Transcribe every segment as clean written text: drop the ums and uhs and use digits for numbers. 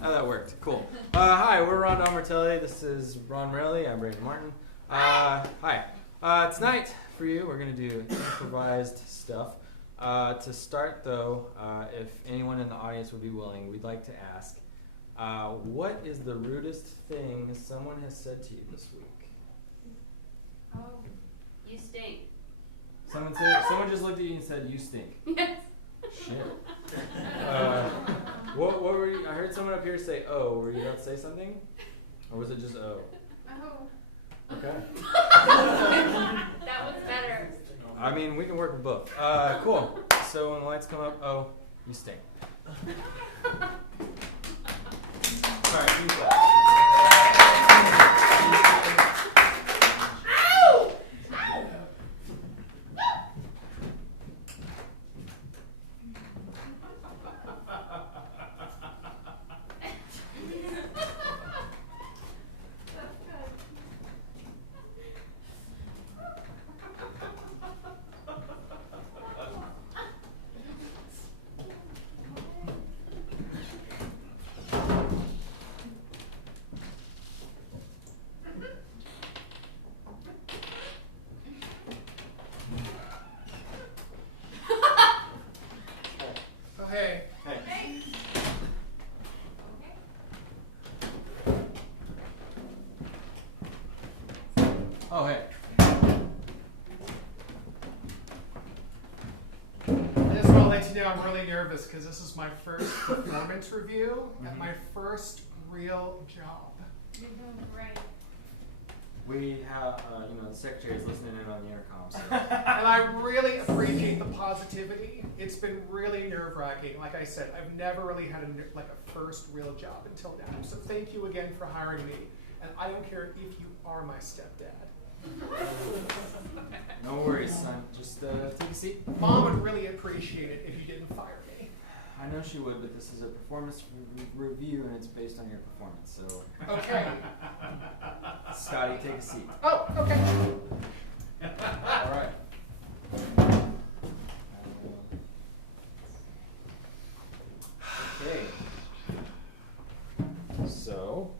that worked. Cool. Hi, we're RonDon Martelli. This is Martelli. I'm Brandon Martin. Hi. Tonight, for you, we're going to do improvised stuff. To start, though, if anyone in the audience would be willing, we'd like to ask, what is the rudest thing someone has said to you this week? Oh, you stink. Someone just looked at you and said, "You stink." Yes. Shit. What were you? I heard someone up here say, "Oh." Were you about to say something, or was it just "Oh"? Oh. Okay. That was better. I mean, we can work with both. Cool. So when the lights come up, "Oh, you stink." All right, you go. Hey. Oh, hey. I just want to let you know I'm really nervous because this is my first performance review and my first real job. You're doing great. We have, the secretary's listening in on the intercom. So. And I really appreciate the positivity. It's been really nerve-wracking. Like I said, I've never really had a first real job until now. So thank you again for hiring me. And I don't care if you are my stepdad. No worries, son. Just take a seat. Mom would really appreciate it if you didn't fire me. I know she would, but this is a performance review, and it's based on your performance. So, Okay. Scotty, take a seat. Oh, okay. All right. Okay. So,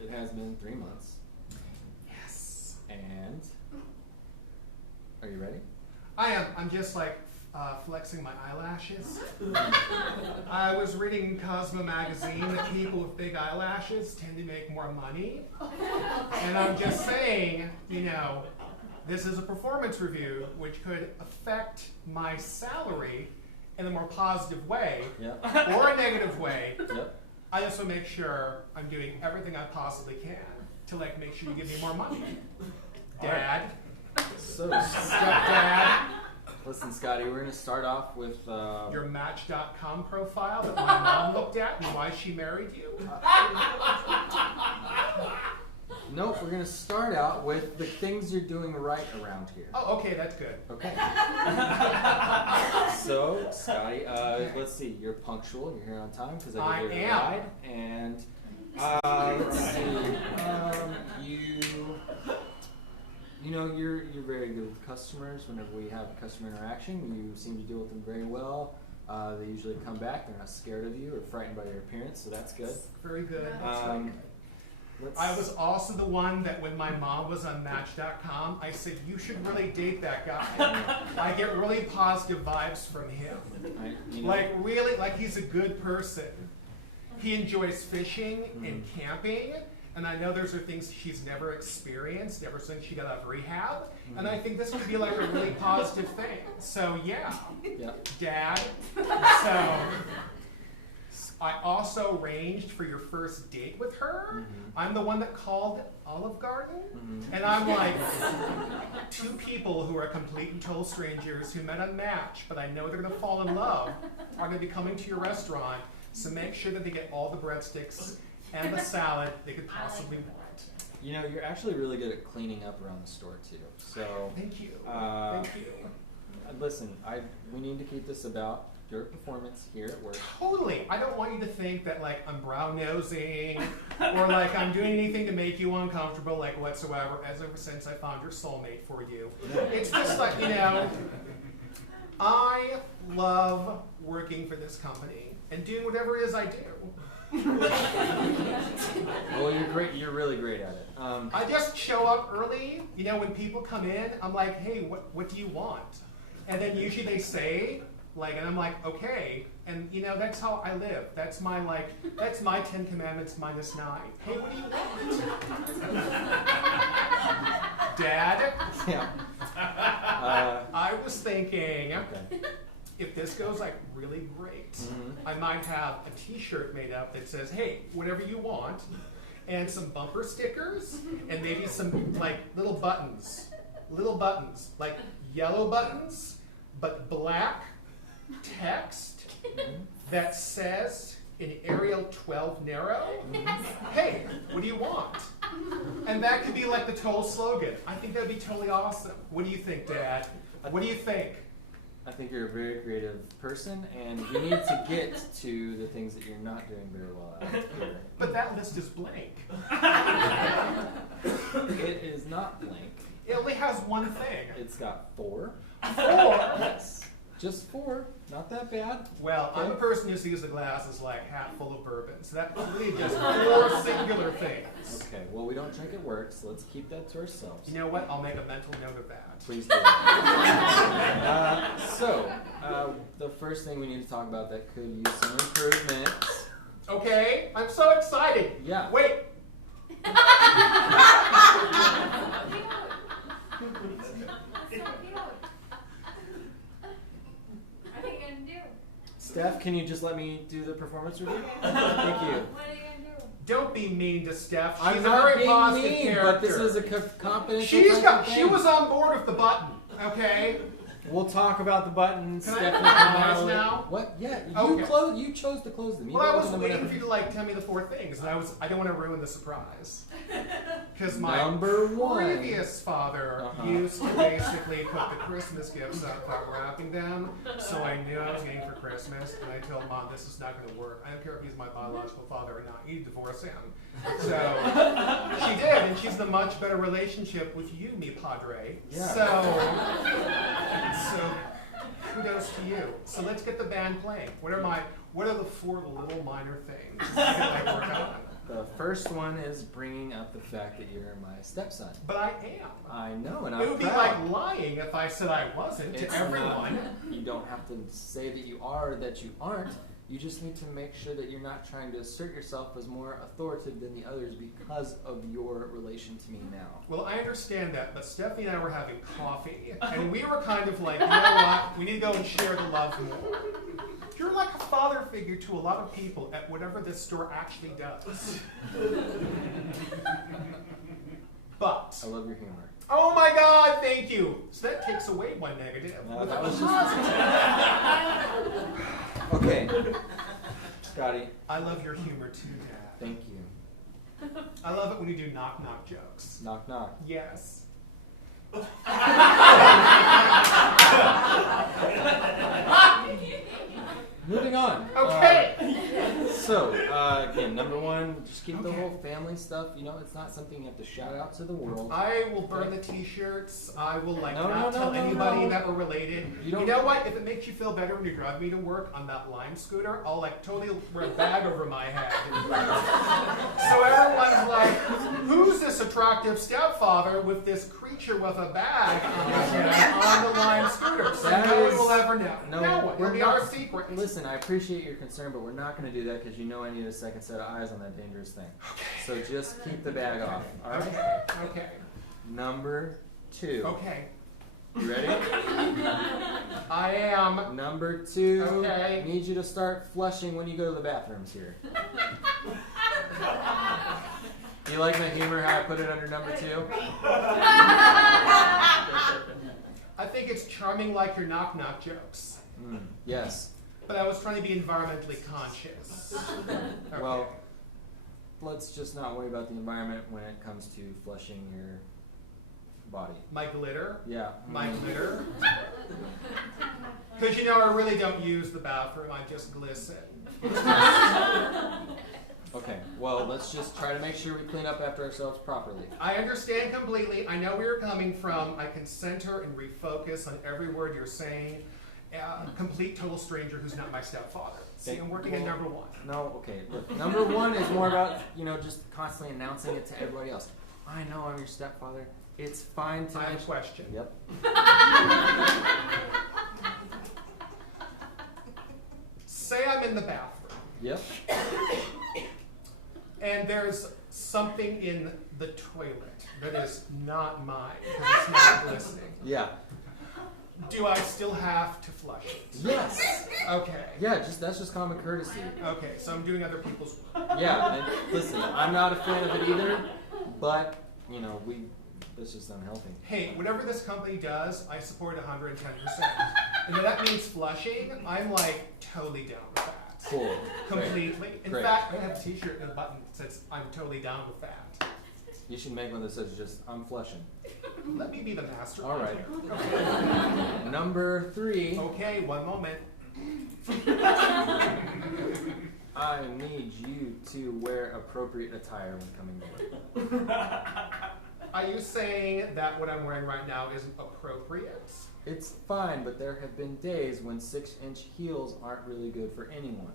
it has been 3 months. Yes. And are you ready? I am. I'm just like flexing my eyelashes. I was reading Cosmo magazine that people with big eyelashes tend to make more money. And I'm just saying, this is a performance review which could affect my salary in a more positive way or a negative way. Yep. I just want to make sure I'm doing everything I possibly can to make sure you give me more money. Dad. So, Stepdad. listen, Scotty, we're going to start off with... Your Match.com profile that my mom looked at and why she married you? Nope, we're going to start out with the things you're doing right around here. Oh, okay, that's good. Okay. So, Scotty, let's see. You're punctual. You're here on time because I gave you a ride. And let's see. You're very good with customers. Whenever we have a customer interaction, you seem to deal with them very well. They usually come back. They're not scared of you or frightened by your appearance, so that's good. Very good. I was also the one that when my mom was on Match.com, I said, you should really date that guy. I get really positive vibes from him. Like he's a good person. He enjoys fishing and camping. And I know those are things she's never experienced ever since she got out of rehab. And I think this would be like a really positive thing. So yeah. Dad. So I also arranged for your first date with her. I'm the one that called Olive Garden. And I'm like, two people who are complete and total strangers who met on Match, but I know they're gonna fall in love, are gonna be coming to your restaurant. So make sure that they get all the breadsticks and the salad they could possibly want. You're actually really good at cleaning up around the store too. So thank you. Thank you. Listen, we need to keep this about your performance here at work. Totally. I don't want you to think that like I'm brown nosing or like I'm doing anything to make you uncomfortable, like whatsoever. As ever since I found your soulmate for you, it's just like I love working for this company and doing whatever it is I do. Well, you're great. You're really great at it. I just show up early. When people come in, I'm like, hey, what do you want? And then usually they say, like, and I'm like, okay. And that's how I live. That's my 10 Commandments minus 9. Hey, what do you want? Dad? Yeah. I was thinking, Okay. if this goes like really great, I might have a t-shirt made up that says, hey, whatever you want, and some bumper stickers, and maybe some like little buttons, like yellow buttons, but black text that says in Arial 12 narrow, hey, what do you want? And that could be like the total slogan. I think that'd be totally awesome. What do you think, Dad? What do you think? I think you're a very creative person, and you need to get to the things that you're not doing very well at here. But that list is blank. It is not blank. It only has one thing. It's got 4. 4? Yes. Just 4. Not that bad. Well, I'm a person who sees the glass as like half full of bourbon, so that really just 4 singular things. Okay, well, we don't drink at work, so let's keep that to ourselves. You know what? I'll make a mental note of that. Please do. The first thing we need to talk about that could use some improvement. Okay, I'm so excited. Yeah. Wait. Steph, can you just let me do the performance review? Okay. Thank you. What are you gonna do? Don't be mean to Steph. She's I'm a not very being positive mean, character. but this is a confidential She was on board with the button. Okay. We'll talk about the buttons. Can I Stephanie open my can eyes model it. now? What? Yeah, Okay. You chose to close them. You Well, I can was open them waiting whenever. for you to like tell me the 4 things, and I don't want to ruin the surprise. Because my Number 1. previous father used to basically put the Christmas gifts up without wrapping them, so I knew I was getting for Christmas, and I told Mom, this is not going to work. I don't care if he's my biological father or not. You need to divorce him. So she did, and she's in a much better relationship with you, mi padre. Yeah. So kudos to you. So let's get the band playing. What are the 4 little minor things that I work on? The first one is bringing up the fact that you're my stepson. But I am. I know, and I'm It would be proud. like lying if I said I wasn't It's to everyone. not- you don't have to say that you are or that you aren't. You just need to make sure that you're not trying to assert yourself as more authoritative than the others because of your relation to me now. Well, I understand that, but Stephanie and I were having coffee, and we were kind of like, you know what? We need to go and share the love more. You're like a father figure to a lot of people at whatever this store actually does. But, I love your humor. oh my God, thank you. So that takes away one negative. No, with that a was positive. Okay, Scotty, I love your humor too, Dad. thank you. I love it when you do knock-knock jokes. Knock, knock. Yes. Moving on. Okay. Again, number 1, just keep the whole family stuff. It's not something you have to shout out to the world. I will burn the t-shirts. I will No, not tell anybody no. that we're related. You You, don't- know what? If it makes you feel better when you drive me to work on that Lime scooter, I'll totally wear a bag over my head. So everyone's like, who's this attractive stepfather with this creature with a bag on his head on the Lime scooter? So That no one is- will ever know. no, No one. we're It'll be not- our secret. Listen, I appreciate your concern, but we're not going to do that because I need a second set of eyes on that dangerous thing. So just keep the bag off, all right? Okay. Okay. Number 2. Okay. You ready? I am. Number 2. Okay. Need you to start flushing when you go to the bathrooms here. You like my humor? How I put it under number 2? I think it's charming like your knock-knock jokes. Yes. But I was trying to be environmentally conscious. Okay. Well, let's just not worry about the environment when it comes to flushing your body. My glitter? Yeah. My glitter? Because, you know, I really don't use the bathroom. I just glisten. Okay, well, let's just try to make sure we clean up after ourselves properly. I understand completely. I know where you're coming from. I can center and refocus on every word you're saying. Complete total stranger who's not my stepfather. See, I'm working at number one. No, okay, look, number one is more about, you know, just constantly announcing it to everybody else. I know I'm your stepfather. It's fine to I have a question. Yep. Say I'm in the bathroom. Yep. And there's something in the toilet that is not mine because it's not glistening. Yeah. Do I still have to flush it? Yes. Okay. Yeah, that's just common courtesy. Okay, so I'm doing other people's work. Yeah, and listen, I'm not a fan of it either, but, you know, that's just unhealthy. Hey, whatever this company does, I support 110%. And if that means flushing, I'm like totally down with that. Cool. Completely. In Great. fact, I have a t-shirt and a button that says, I'm totally down with that. You should make one that says just, I'm flushing. Let me be the master. All right. Okay. Number 3. Okay, one moment. I need you to wear appropriate attire when coming to work. Are you saying that what I'm wearing right now isn't appropriate? It's fine, but there have been days when 6-inch heels aren't really good for anyone.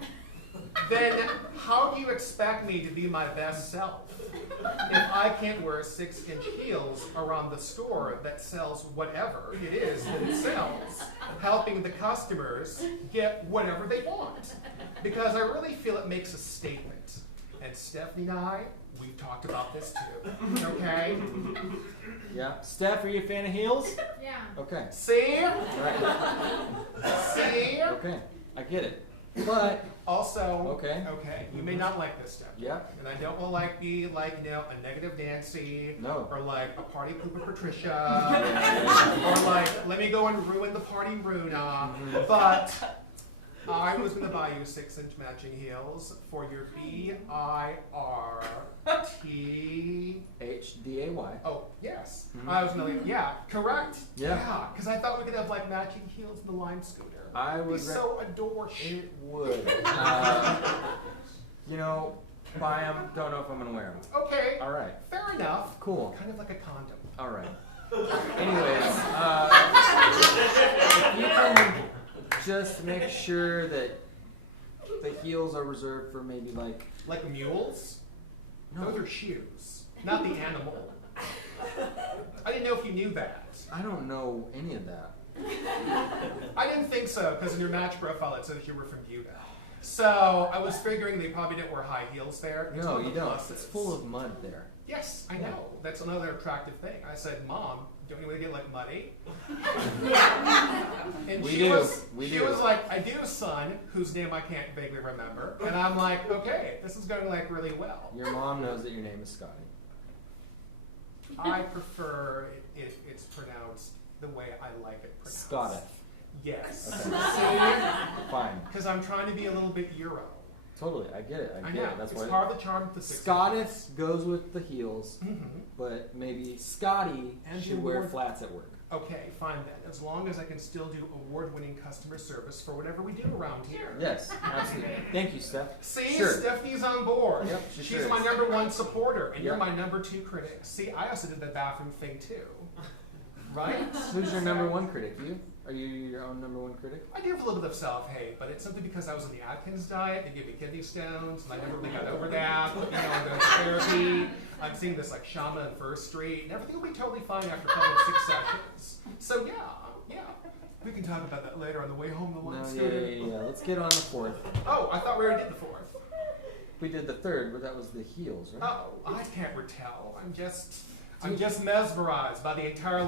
Then how do you expect me to be my best self if I can't wear 6-inch heels around the store that sells whatever it is that it sells, helping the customers get whatever they want? Because I really feel it makes a statement. And Stephanie and I, we've talked about this too, okay? Yeah. Steph, are you a fan of heels? Yeah. Okay. See? Right. See? Okay. I get it. But Also, Okay. you may not like this stuff. yeah. And I don't want to be like, you know, a negative Nancy. No. Or like a party pooper Patricia. Or like, let me go and ruin the party Runa. But I was going to buy you 6-inch matching heels for your HDAY. Oh, yes. Mhm. I was going to, yeah, correct. Yeah. Because I thought we could have like matching heels in the Lime scooter. I would. It'd be so adorable. It would. You know, buy them. Don't know if I'm gonna wear them. Okay. All right. Fair enough. Cool. Kind of like a condom. All right. Anyways, if you can just make sure that the heels are reserved for maybe like. Like mules? No. Those are shoes, not the animal. I didn't know if you knew that. I don't know any of that. I didn't think so, because in your match profile it said you were from Utah. So I was figuring they probably didn't wear high heels there. It's No, one of you the don't. pluses. It's full of mud there. Yes, I know. That's another attractive thing. I said, Mom, don't you want to get like muddy? And We she do. was We she do. was like, I do, son, whose name I can't vaguely remember. And I'm like, okay, this is going like really well. Your mom knows that your name is Scotty. I prefer it's pronounced the way I like it pronounced. Scotty. Yes. Okay. Fine. Because I'm trying to be a little bit Euro. Totally. I get it. I I get know. it. That's It's why. part of the charm of the 60s. Scottis goes with the heels, Mhm. but maybe Scotty And should the wear award- flats at work. Okay, fine then. As long as I can still do award-winning customer service for whatever we do around here. Yes, absolutely. Thank you, Steph. See, Sure. Stephanie's on board. Yep, she She's sure my is. number one supporter, and you're Yep. my number 2 critic. See, I also did the bathroom thing too. Right? Who's your number 1 critic? You? Are you your own number 1 critic? I do have a little bit of self-hate, but it's simply because I was on the Atkins diet. They gave me kidney stones, and I never really got over that. You know, I'm going to therapy. I'm seeing this like shaman on First Street, and everything will be totally fine after probably 6 sessions. So yeah. We can talk about that later on the way home the line No, scooter. yeah. Let's get on the 4th. Oh, I thought we already did the 4th. We did the 3rd, but that was the heels, right? Oh, I can't retell. I'm just mesmerized by the entire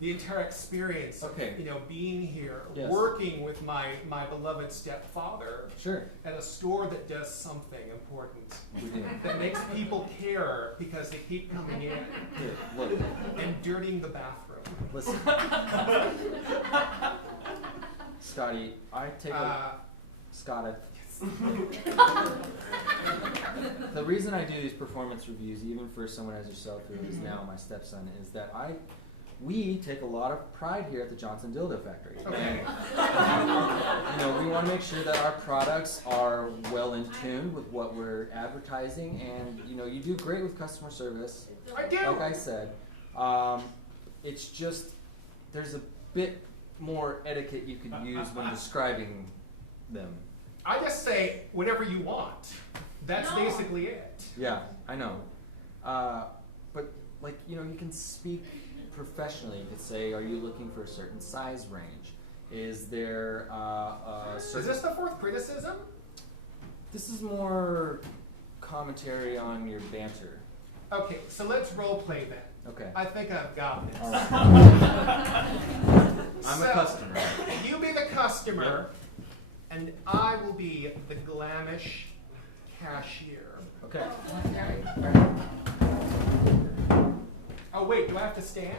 the entire experience of, Okay. being here, Yes. working with my beloved stepfather Sure. at a store that does something important, We did. that makes people care because they keep coming in Here, look. and dirtying the bathroom. Listen. Scotty, I take a... Scotty. Yes. The reason I do these performance reviews, even for someone as yourself who is now my stepson, is that we take a lot of pride here at the Johnson Dildo Factory. Okay. And, we want to make sure that our products are well in tune with what we're advertising, and you do great with customer service. I do. Like I said, it's just there's a bit more etiquette you could use when describing them. I just say whatever you want. That's basically it. Yeah, I know. But you can speak professionally. You could say, are you looking for a certain size range? Is there a certain... Is this the fourth criticism? This is more commentary on your banter. Okay, so let's role play then. Okay. I think I've got this. All right. I'm a customer. You be the customer, and I will be the glammish cashier. Okay. Oh wait, do I have to stand?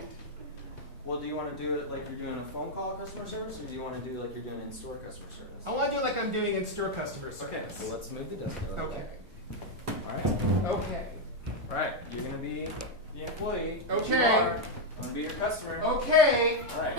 Well, do you want to do it like you're doing a phone call customer service, or do you want to do it like you're doing in-store customer service? I want to do like I'm doing in-store customer service. Okay, so let's move the desk over. Okay. All right. Okay. All right, you're going to be the employee. Okay. You are. I'm going to be your customer. Okay. All right.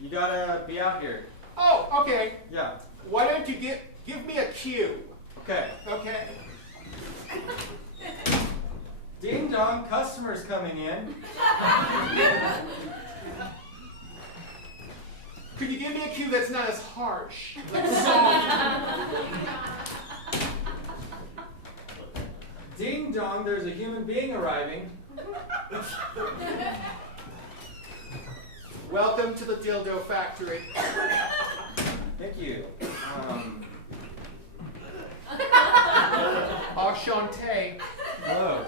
You gotta be out here. Oh, okay. Yeah. Why don't you give me a cue? Okay. Okay. Ding dong, customers coming in. Could you give me a cue that's not as harsh? Like soft. Ding dong, there's a human being arriving. Welcome to the Dildo Factory. Thank you. Enchanté. Hello.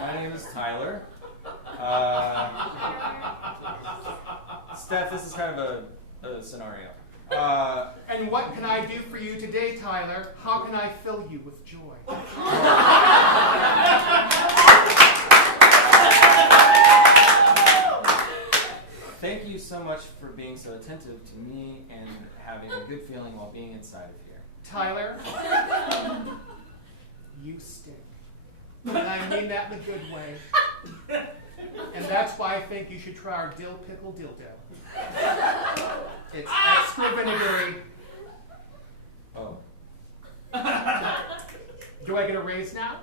My name is Tyler. Steph, this is kind of a scenario. And what can I do for you today, Tyler? How can I fill you with joy? Thank you so much for being so attentive to me and having a good feeling while being inside of here. Tyler, you stink. And I mean that in a good way. And that's why I think you should try our dill pickle dildo. It's extra vinegary. Oh. Do I get a raise now?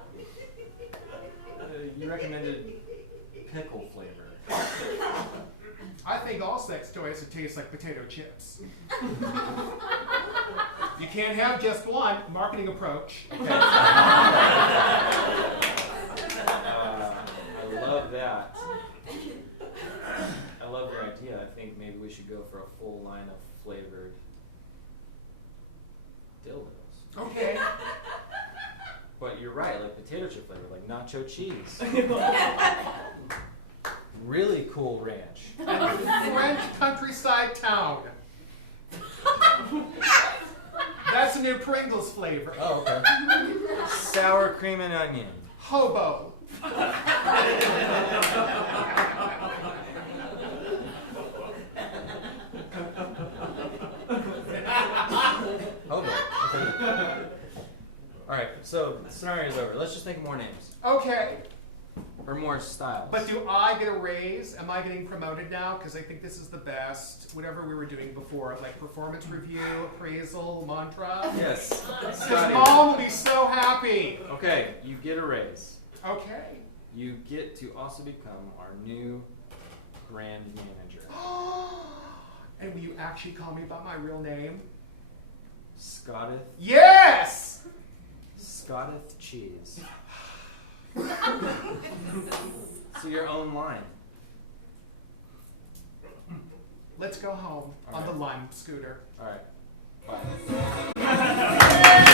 You recommended pickle flavor. I think all sex toys should taste like potato chips. You can't have just one. Marketing approach. Okay. I love that. I love your idea. I think maybe we should go for a full line of flavored dildos. Okay. But you're right, like potato chip flavor, like nacho cheese. Really cool ranch. And French countryside town. That's a new Pringles flavor. Oh, okay. Sour cream and onion. Hobo. Hobo. Okay. All right, so the scenario's over. Let's just think more names. Okay. Or more styles. But do I get a raise? Am I getting promoted now? Because I think this is the best. Whatever we were doing before, like performance review, appraisal, mantra. Yes. Because Mom will be so happy. Okay, you get a raise. Okay. You get to also become our new brand manager. And will you actually call me by my real name? Scotteth. Yes! Scotteth cheese. So your own line. Let's go home on the lime scooter. All right. Bye.